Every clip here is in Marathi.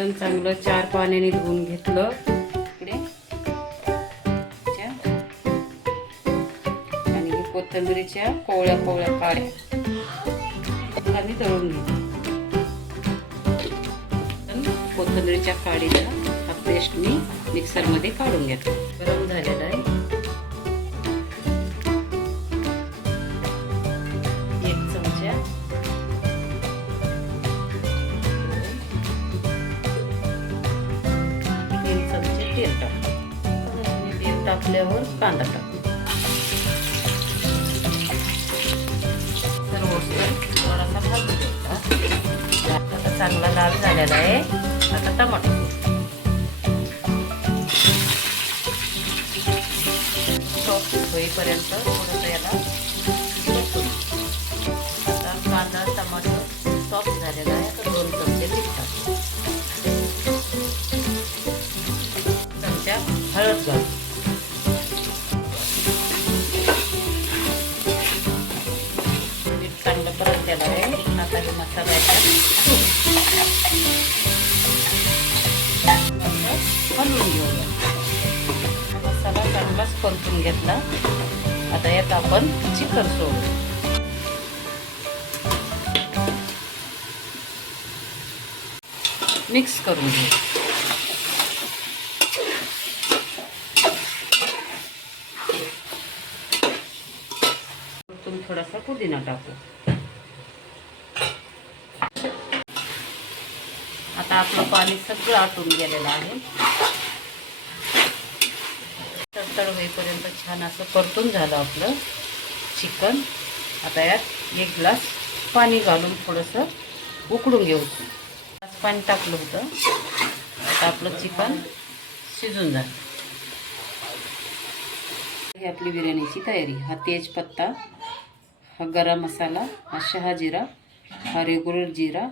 चिकन चांगलं चार पाण्याने धुवून घेतलं. इकडे. च्या. आणि हे कोवळ्या कोवळ्या काड्या. दळून मी तळून घेते काडीचा हा पेस्ट मी मिक्सरमध्ये काढून घेतो तेल कांदा टाकू. सर्व थोडासा भाजून घ्यायचा. आता चांगला लाल झालेला आहे. आता टमाटो सॉफ्ट होईपर्यंत थोडंसं याला हलवून घेऊया मसाला चांगलाच परतून घेतला. आता यात आपण चिकन सोडू. मिक्स करून घेऊ. थोडासा पुदिना टाकू. आता आपलं पाणी सगळं आटून गेलेलं आहे. पातळ होईपर्यंत छान असं परतून झालं आपलं चिकन. आता यात एक ग्लास पाणी घालून थोडंसं उकडून घेऊ. ग्लास पाणी टाकलं होतं. आता आपलं चिकन शिजून जातं. ही आपली बिर्याणीची तयारी. हा तेजपत्ता हा गरम मसाला हा शहा जिरा हा रेग्युलर जिरा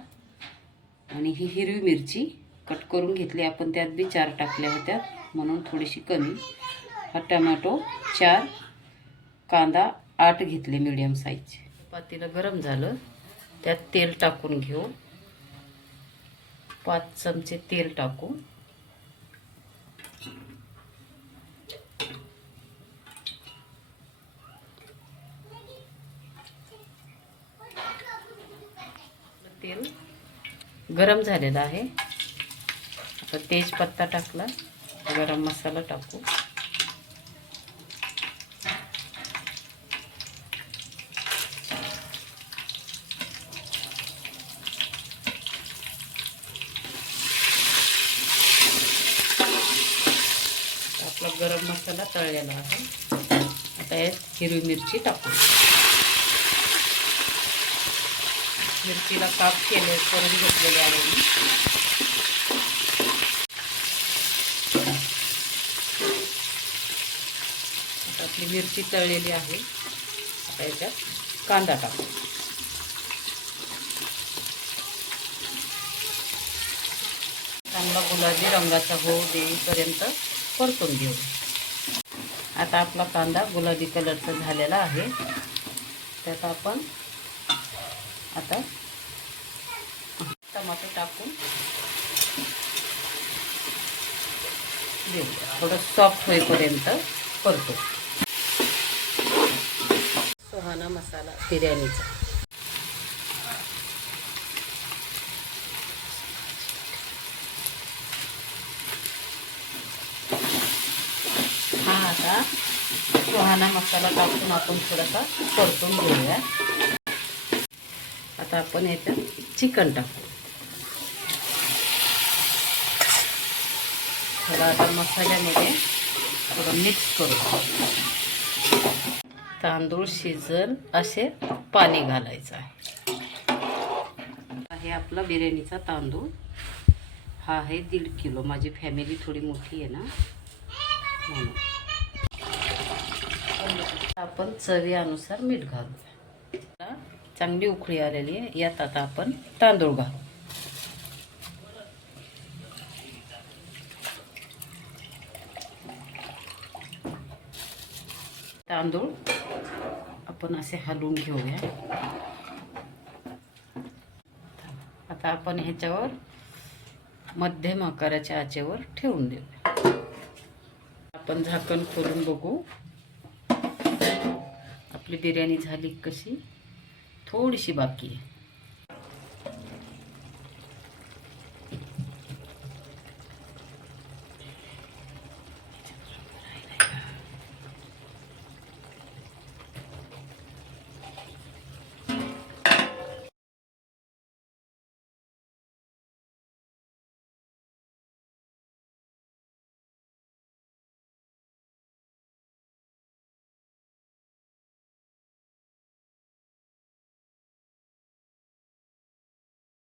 आणि ही हिरवी मिरची कट करून घेतली. आपण त्यात बी चार टाकल्या होत्या म्हणून थोडीशी कमी. हा टमॅटो चार कांदा आठ घेतले मिडियम साईजचे पातेलं गरम झालं त्यात तेल टाकून घेऊ. पाच चमचे तेल टाकू. तेल गरम झालेलं आहे. आता तेजपत्ता टाकला गरम मसाला टाकू आपला गरम मसाला तळलेला आहे. आता यात हिरवी मिरची टाकू. मिरचीला काप केले करून घेतलेले आहे मी. आता आपली मिरची तळलेली आहे. आता याच्यात कांदा टाकू. चांगला गुलाबी रंगाचा होऊ देईपर्यंत परतून घेऊ. आता आपला कांदा गुलाबी कलरचा झालेला आहे. त्यात आपण आता टमाटर टाकून देऊ. थोडं सॉफ्ट होईपर्यंत परतो. सुहाना मसाला बिर्याणीचा हा आता सुहाना मसाला टाकून आपण थोडासा परतून घेऊया. आता आपण याच्यात चिकन टाकू. थोडा आता मसाल्यामध्ये थोडं मिक्स करू. तांदूळ शिजल असे पाणी घालायचं आहे. हे आपला बिर्याणीचा तांदूळ. हा आहे दीड किलो. माझी फॅमिली थोडी मोठी आहे ना. म्हणून. आपण चवीनुसार मीठ घालू चांगली उकळी आलेली आहे. यात आता आपण तांदूळ घालू. तांदूळ आपण असे हलवून घेऊया. आता आपण ह्याच्यावर मध्यम आकाराच्या आचेवर ठेवून देऊ आपण झाकण खोलून बघू. आपली बिर्याणी झाली कशी? थोडीशी बाकी आहे.